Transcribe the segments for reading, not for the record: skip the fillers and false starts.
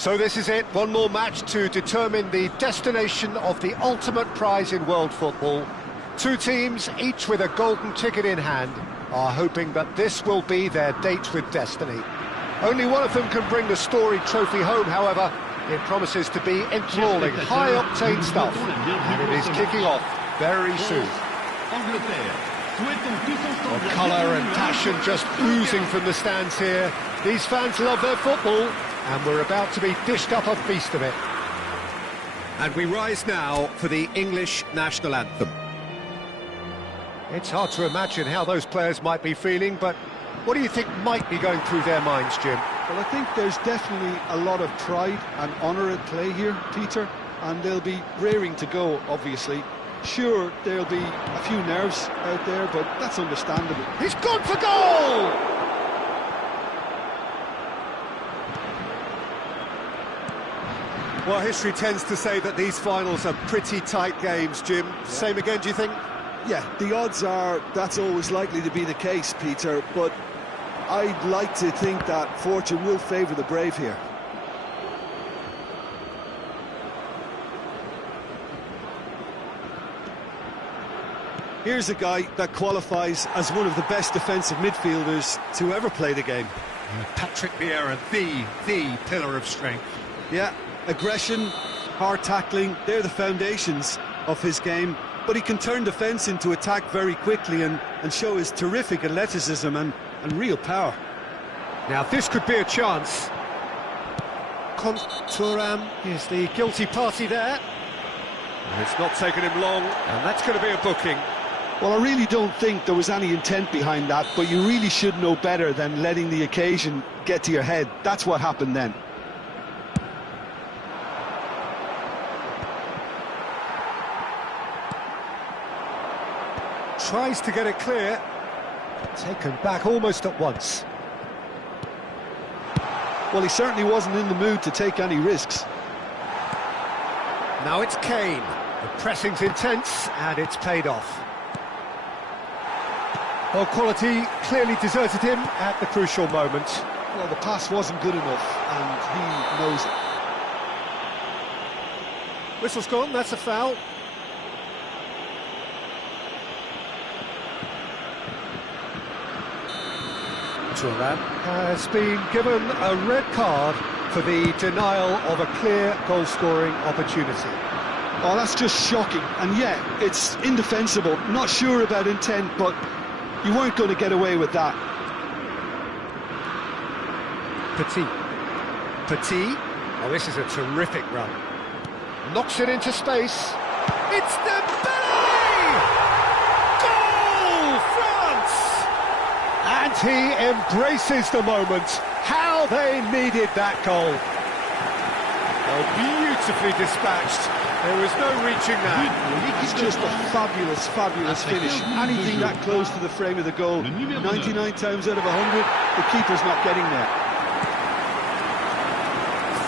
So this is it, one more match to determine the destination of the ultimate prize in world football. Two teams, each with a golden ticket in hand, are hoping that this will be their date with destiny. Only one of them can bring the storied trophy home, however. It promises to be enthralling, high-octane stuff, and it is kicking off very soon. The colour and passion just oozing from the stands here. These fans love their football, and we're about to be dished up a feast of it. And we rise now for the English national anthem. It's hard to imagine how those players might be feeling, but what do you think might be going through their minds, Jim? Well, I think there's definitely a lot of pride and honour at play here, Peter, and they'll be raring to go, obviously. Sure, there'll be a few nerves out there, but that's understandable. He's gone for goal! Well, history tends to say that these finals are pretty tight games, Jim. Yeah. Same again, do you think? Yeah, the odds are that's always likely to be the case, Peter, but I'd like to think that fortune will favour the brave here. Here's a guy that qualifies as one of the best defensive midfielders to ever play the game. Patrick Vieira, the pillar of strength. Yeah, aggression, hard tackling, they're the foundations of his game. But he can turn defence into attack very quickly and show his terrific athleticism and real power. Now this could be a chance. Turam is the guilty party there. It's not taken him long, and that's going to be a booking. Well, I really don't think there was any intent behind that, but you really should know better than letting the occasion get to your head. That's what happened then. Tries to get it clear. Taken back almost at once. Well, he certainly wasn't in the mood to take any risks. Now it's Kane. The pressing's intense, and it's paid off. Well, quality clearly deserted him at the crucial moment. Well, the pass wasn't good enough, and he knows it. Whistle's gone, that's a foul. Turam has been given a red card for the denial of a clear goal-scoring opportunity. Oh, that's just shocking. And yeah, it's indefensible. Not sure about intent, but you weren't going to get away with that. Petit. Oh, this is a terrific run. Knocks it into space. It's Dembele! Goal, France! And he embraces the moment. How they needed that goal. Oh, beautifully dispatched. There was no reaching that. It's just a fabulous, fabulous finish. Anything that close to the frame of the goal, 99 times out of 100, the keeper's not getting there.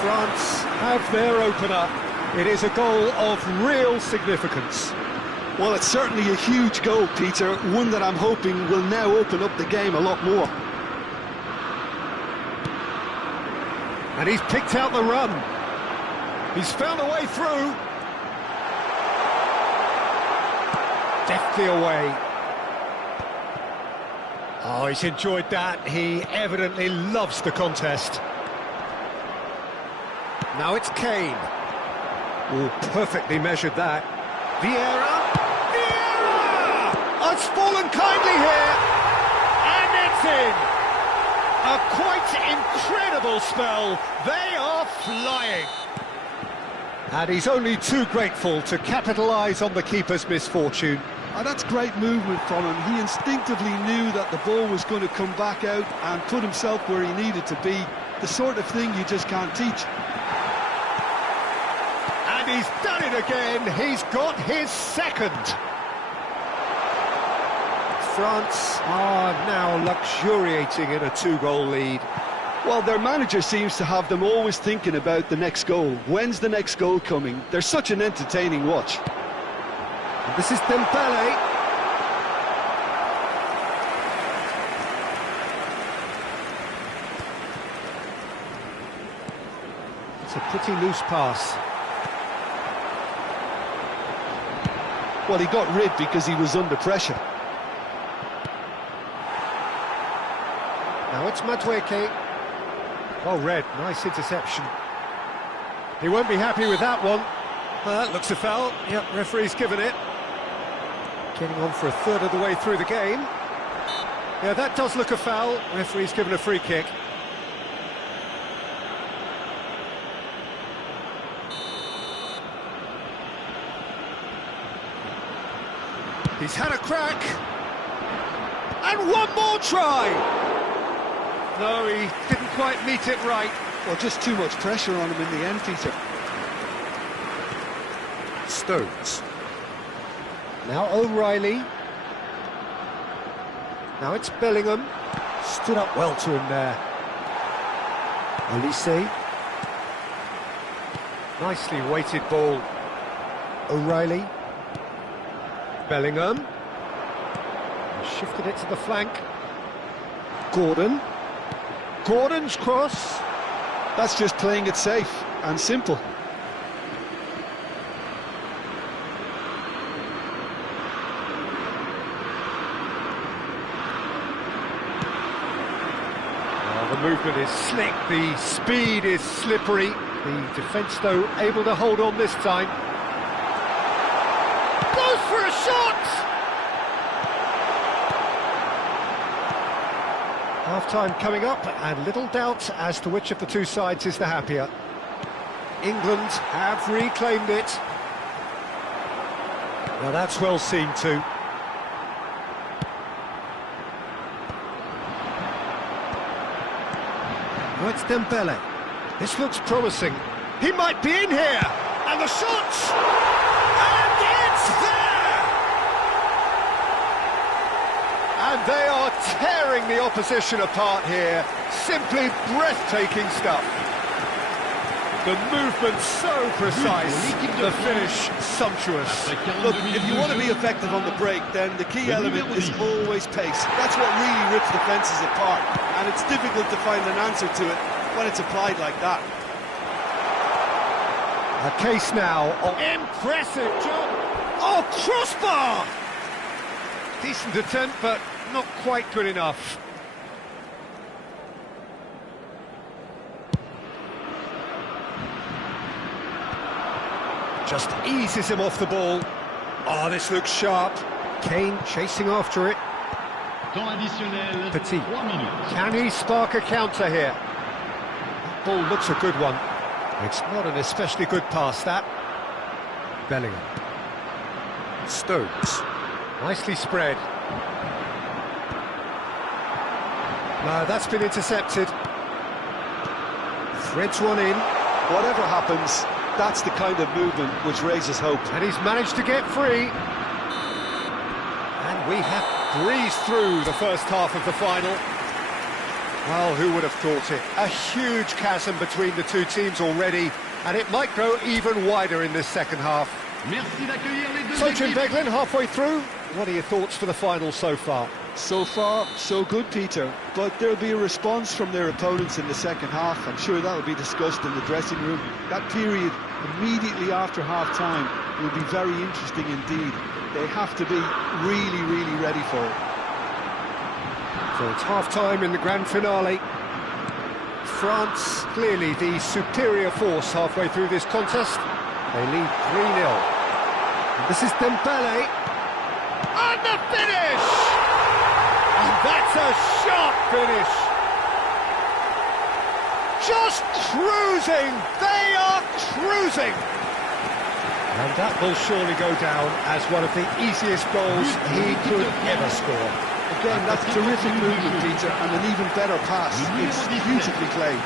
France have their opener. It is a goal of real significance. Well, it's certainly a huge goal, Peter, one that I'm hoping will now open up the game a lot more. And he's picked out the run. He's found a way through. Deftly away. Oh, he's enjoyed that. He evidently loves the contest. Now it's Kane. Oh, perfectly measured that. Vieira! Oh, it's fallen kindly here! And it's in! A quite incredible spell. They are flying. And he's only too grateful to capitalise on the keeper's misfortune. Oh, that's great movement from him. He instinctively knew that the ball was going to come back out and put himself where he needed to be. The sort of thing you just can't teach. And he's done it again. He's got his second. France are now luxuriating in a two-goal lead. Well, their manager seems to have them always thinking about the next goal. When's the next goal coming? They're such an entertaining watch. This is Dembele. It's a pretty loose pass. Well, he got rid because he was under pressure. Now it's Madueke. Well read, nice interception. He won't be happy with that one. That looks a foul. Yep, referee's given it. Getting on for a third of the way through the game. Yeah, that does look a foul. Referee's given a free kick. He's had a crack. And one more try! No, he didn't quite meet it right. Well, just too much pressure on him in the end, Peter. Stones. Now O'Reilly. Now it's Bellingham. Stood up well to him there. Olise. Nicely weighted ball. O'Reilly. Bellingham. Shifted it to the flank. Gordon. Gordon's cross. That's just playing it safe and simple. The movement is slick, the speed is slippery. The defence, though, able to hold on this time. Goes for a shot! Half-time coming up, and little doubt as to which of the two sides is the happier. England have reclaimed it. Now that's well seen too. Now it's Dembele. This looks promising. He might be in here! And the shot! And it's there! And they are tearing the opposition apart here. Simply breathtaking stuff. The movement so precise, the finish sumptuous. Look, if you want to be effective on the break, then the key element is always pace. That's what really rips defences apart, and it's difficult to find an answer to it when it's applied like that. A case now of impressive job. Oh, crossbar! Decent attempt, but not quite good enough. Just eases him off the ball. Oh, this looks sharp. Kane chasing after it. Petit. Can he spark a counter here? That ball looks a good one. It's not an especially good pass, that. Bellingham. Stones. Nicely spread. No, that's been intercepted. Threads one in. Whatever happens, that's the kind of movement which raises hope. And he's managed to get free. And we have breezed through the first half of the final. Well, who would have thought it? A huge chasm between the two teams already, and it might grow even wider in this second half. So, Jim Beglin, halfway through, what are your thoughts for the final so far? So far, so good, Peter. But there'll be a response from their opponents in the second half. I'm sure that will be discussed in the dressing room. That period immediately after half-time will be very interesting indeed. They have to be really, really ready for it. So it's half-time in the grand finale. France, clearly the superior force halfway through this contest. They lead 3-0. This is Dembele. And the finish! And that's a sharp finish. Just cruising. They are cruising. And that will surely go down as one of the easiest goals he could ever score. Again, that's terrific movement, Peter, and an even better pass. It's beautifully played.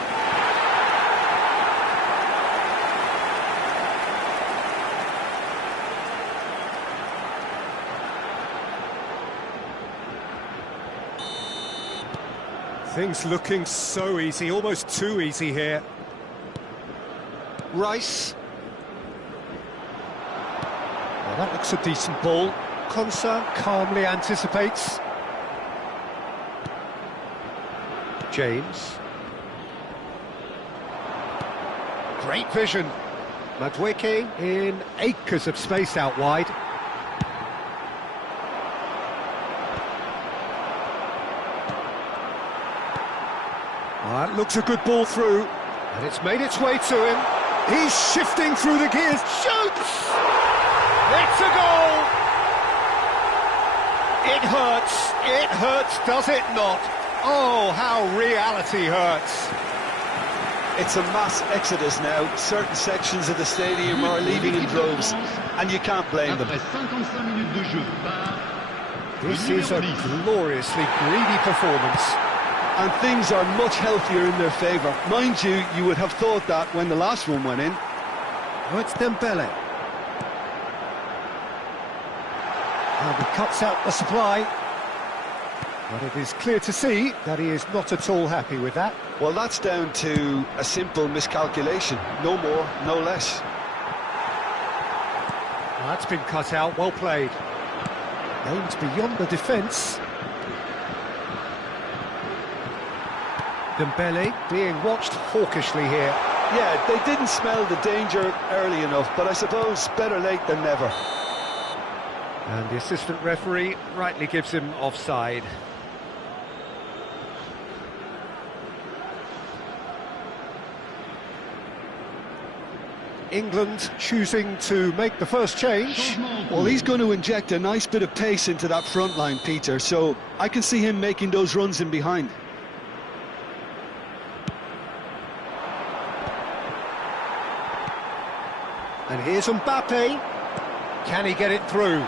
Things looking so easy, almost too easy here. Rice. Well, that looks a decent ball. Konsa calmly anticipates. James. Great vision. Madueke in acres of space out wide. That looks a good ball through, and it's made its way to him. He's shifting through the gears, shoots! It's a goal! It hurts, does it not? Oh, how reality hurts. It's a mass exodus now. Certain sections of the stadium are leaving in droves, and you can't blame them. This is a gloriously greedy performance. And things are much healthier in their favour. Mind you, you would have thought that when the last one went in. Oh, it's Dembele. And he cuts out the supply. But it is clear to see that he is not at all happy with that. Well, that's down to a simple miscalculation. No more, no less. Well, that's been cut out, well played. Aims beyond the defence. Dembele being watched hawkishly here. Yeah, they didn't smell the danger early enough, but I suppose better late than never. And the assistant referee rightly gives him offside. England choosing to make the first change. Well, he's going to inject a nice bit of pace into that front line, Peter, so I can see him making those runs in behind. And here's Mbappe. Can he get it through?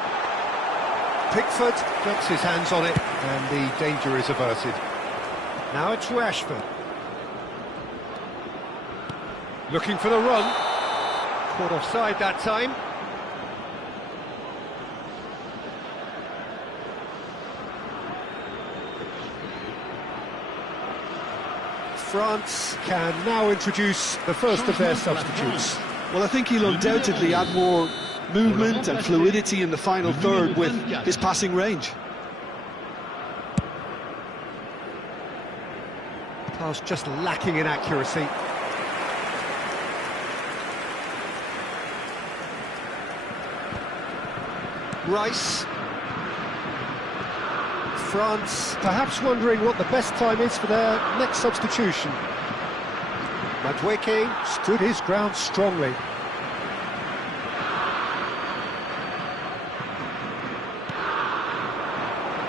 Pickford gets his hands on it, and the danger is averted. Now it's Rashford. Looking for the run. Caught offside that time. France can now introduce the first of their substitutes. Well, I think he'll undoubtedly add more movement and fluidity in the final third with his passing range. Pass just lacking in accuracy. Rice. France perhaps wondering what the best time is for their next substitution. Madueke stood his ground strongly.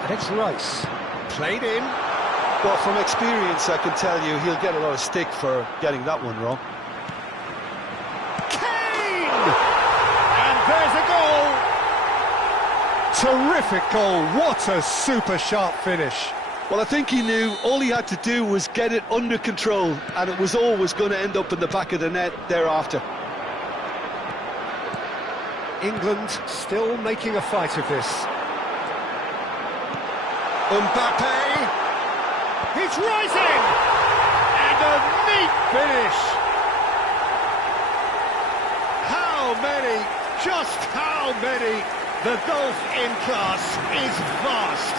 And it's Rice. Played in. Well, from experience, I can tell you he'll get a lot of stick for getting that one wrong. Kane! And there's a goal! Terrific goal. What a super sharp finish. Well, I think he knew all he had to do was get it under control, and it was always going to end up in the back of the net thereafter. England still making a fight of this. Mbappe! He's rising! And a neat finish! How many? Just how many? The gulf in class is vast.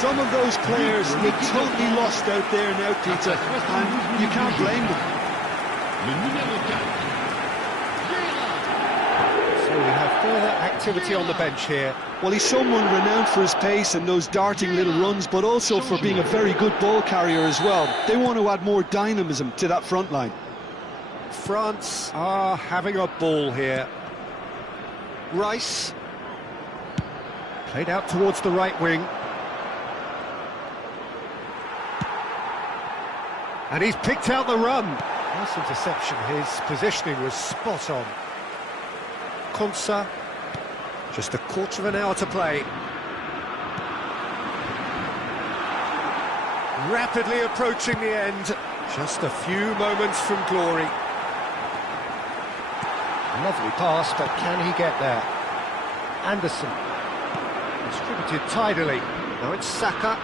Some of those players look totally lost out there now, Peter, and you can't blame them. So we have further activity on the bench here. Well, he's someone renowned for his pace and those darting little runs, but also for being a very good ball carrier as well. They want to add more dynamism to that front line. France are having a ball here. Rice. Played out towards the right wing. And he's picked out the run. Nice interception. His positioning was spot on. Konsa. Just a quarter of an hour to play. Rapidly approaching the end. Just a few moments from glory. Lovely pass, but can he get there? Anderson. Distributed tidily. Now it's Saka.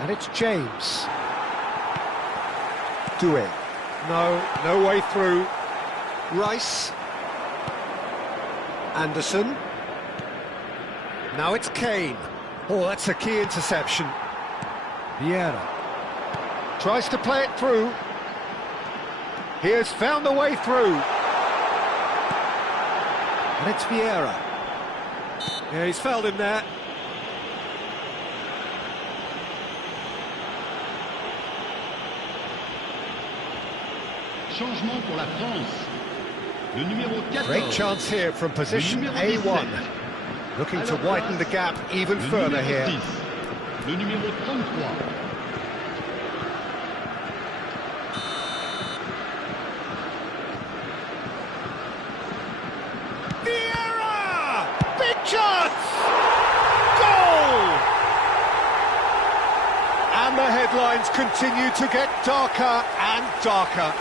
And it's James. Doué. No way through. Rice. Anderson. Now it's Kane. Oh, that's a key interception. Vieira. Tries to play it through. He has found the way through. And it's Vieira. Yeah, he's fouled him there. Changement pour la France. Le numéro 14. Great chance here from position A1. Looking to widen the gap even further here. 6. Le numéro 33. Vieira! Big chance! Goal! And the headlines continue to get darker and darker.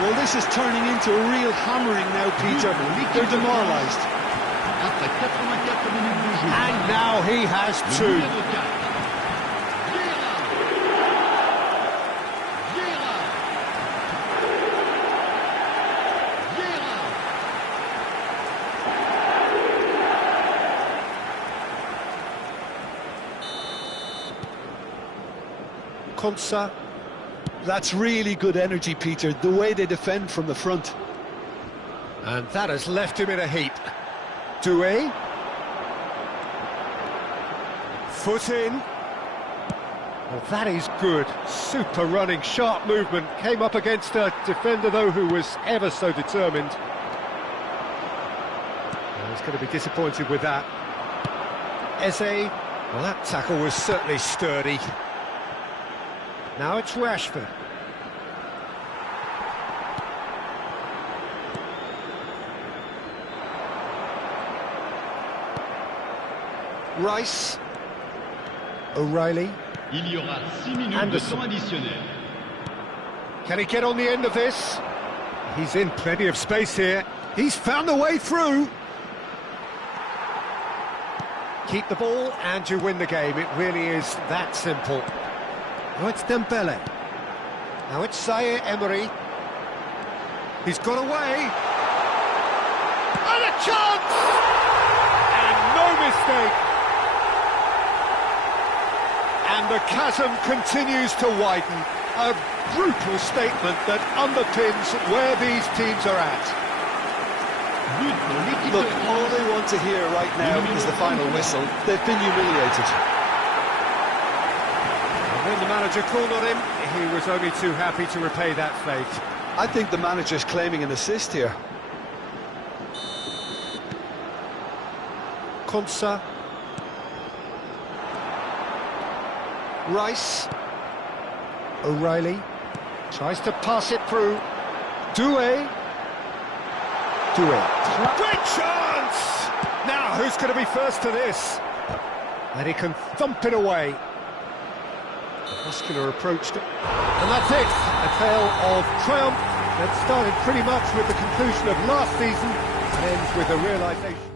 Well, this is turning into a real hammering now, Peter. They're demoralised. Après 84 minutes de jeu. And now he has Le two. numéro 4. Vieira. Vieira. Vieira. Konsa. That's really good energy, Peter, the way they defend from the front. And that has left him in a heap. Doué. Foot in. Well, that is good. Super running, sharp movement. Came up against a defender, though, who was ever so determined. Well, he's going to be disappointed with that. Eze. Well, that tackle was certainly sturdy. Now it's Rashford. Rice. O'Reilly. Il y aura 6 minutes Anderson. de temps additionnel. Can he get on the end of this? He's in plenty of space here. He's found the way through. Keep the ball and you win the game. It really is that simple. Now it's Dembele. Now it's Zaire Emery. He's got away. And a chance! And no mistake. And the chasm continues to widen. A brutal statement that underpins where these teams are at. But pour l'équipe Look, de all France. they want to hear right now is the final whistle. They've been humiliated. When the manager called on him, he was only too happy to repay that fate. I think the manager's claiming an assist here. Konsa. Rice. O'Reilly. Tries to pass it through. Doué. Doué. Great chance! Now, who's going to be first to this? And he can thump it away. Muscular approach to... And that's it, a tale of triumph that started pretty much with the conclusion of last season and ends with a realisation.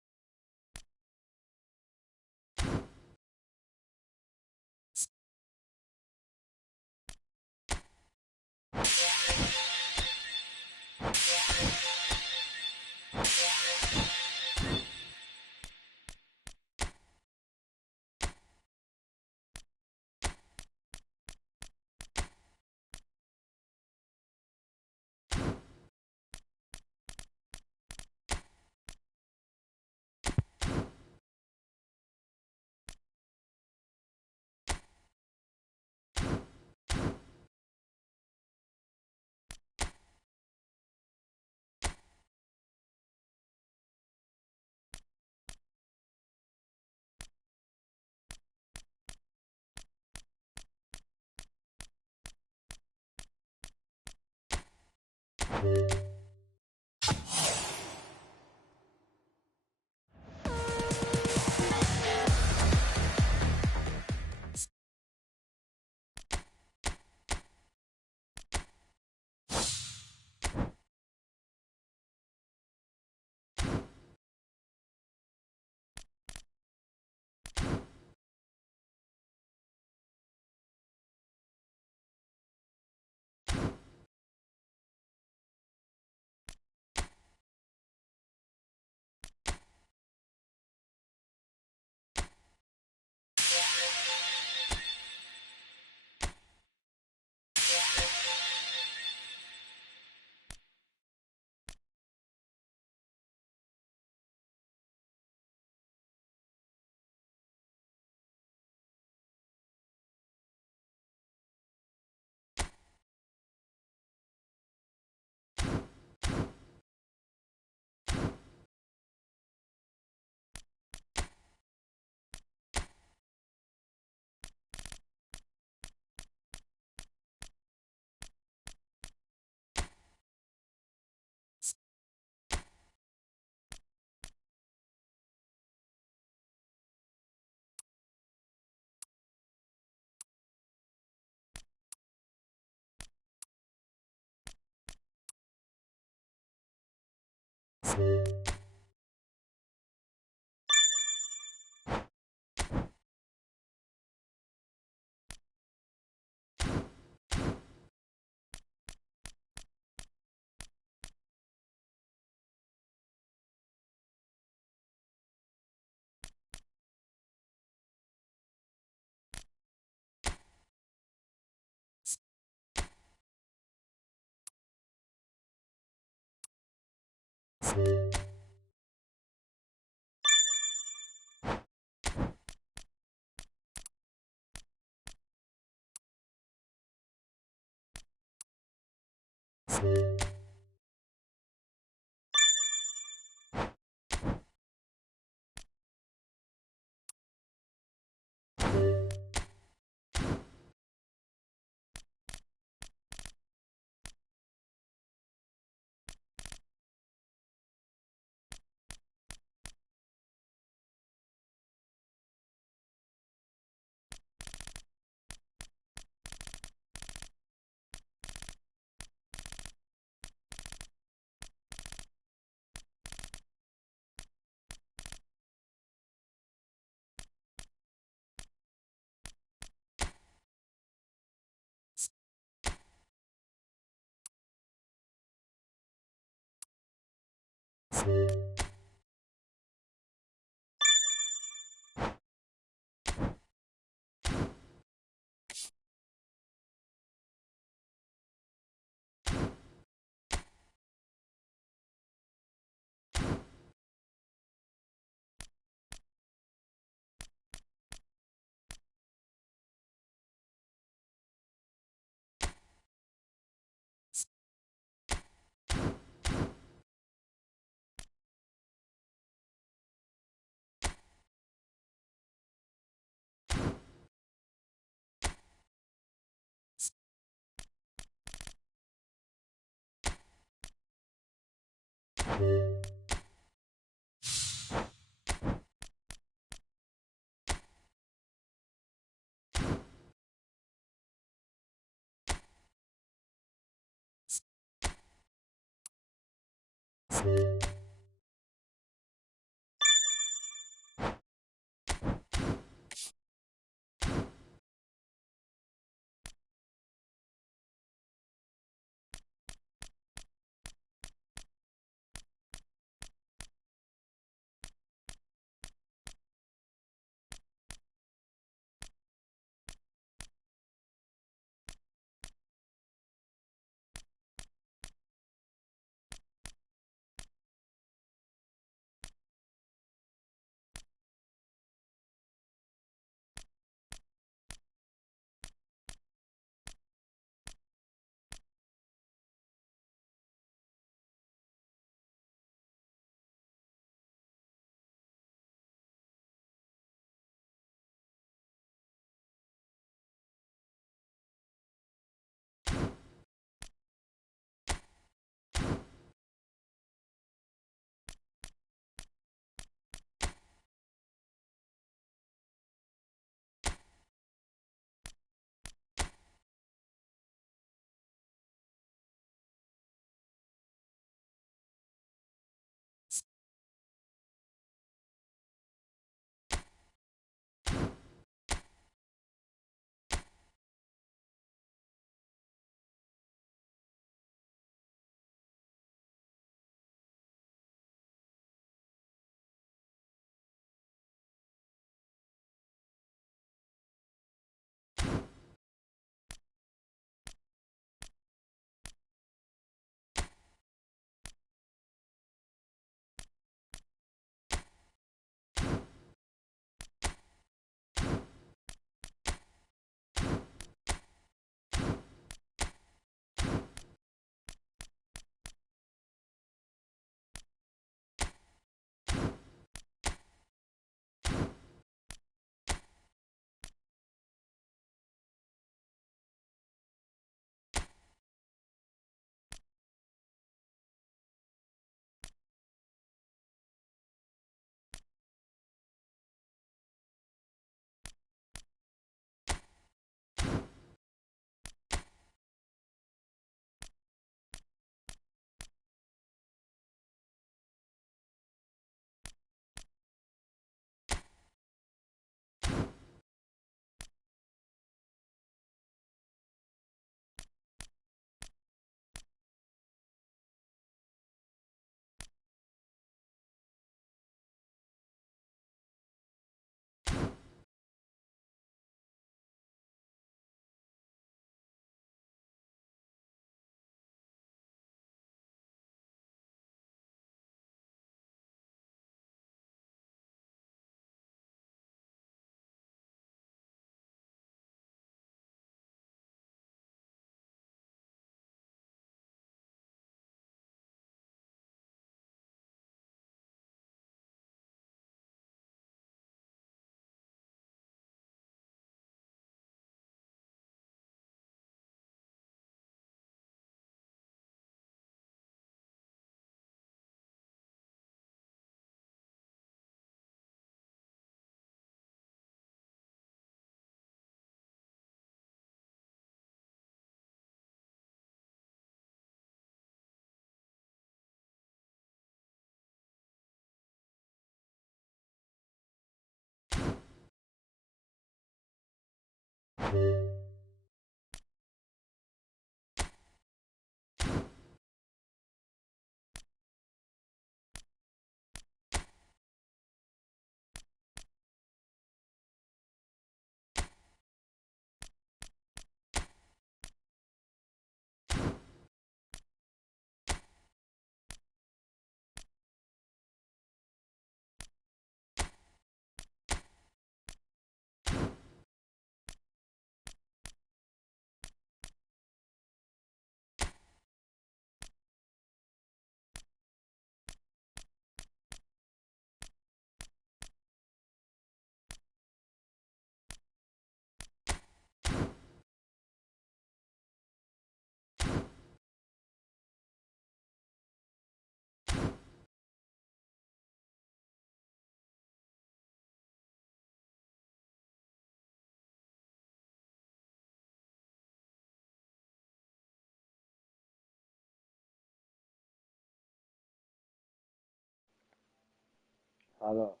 Hello.